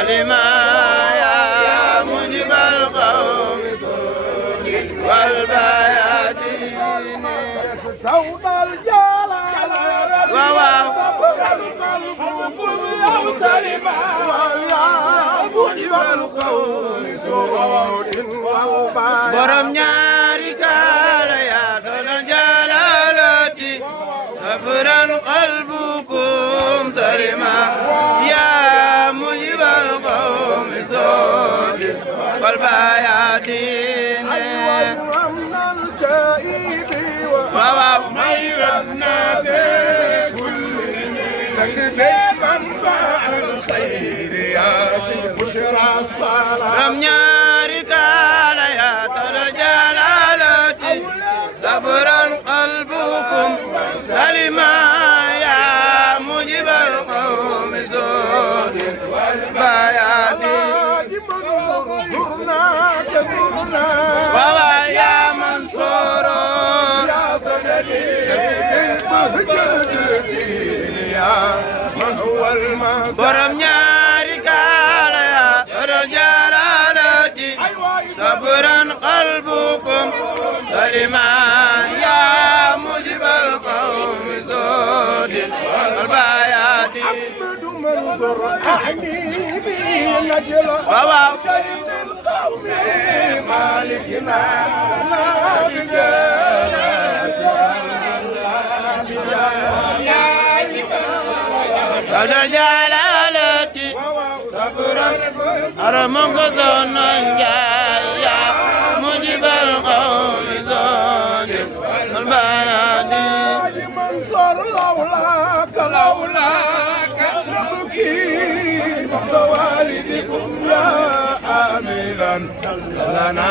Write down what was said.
سلما يا مجب القوم والبيادين صوت الجلال صبر القلب يا سلما يا مجب القوم سرور والبيادين borom ñaari kaala yaa doon jalaalati sabran qalbukum salima yaa mujibal qawmi soodin wal bayaadin رمنا الجائب waaw وخير الناس كلهم سيدي من باع الخير يا بشرى الصلاة borom ñaari kaala yaa doon jalaalati sabran qalbukum salima yaa mujibal qawmi soodin wal bayaadin زرناك زرنا waaw yaa Mansoor يا سندي بهجة الدين يا من هو المسار borom ñaari kaala yaa doon jalaalati sabran qalbukum salima yaa mujibal qawmi soodin wal bayaadin أحمد منظر أعني به نجل waaw سيد القوم مالكنا لا doon jalaalati aramam ko sonon njaay yaa mujibal qawmi soodin wal bayaadin منصور لولاك نبكي فوق والدكم يا آملا لنا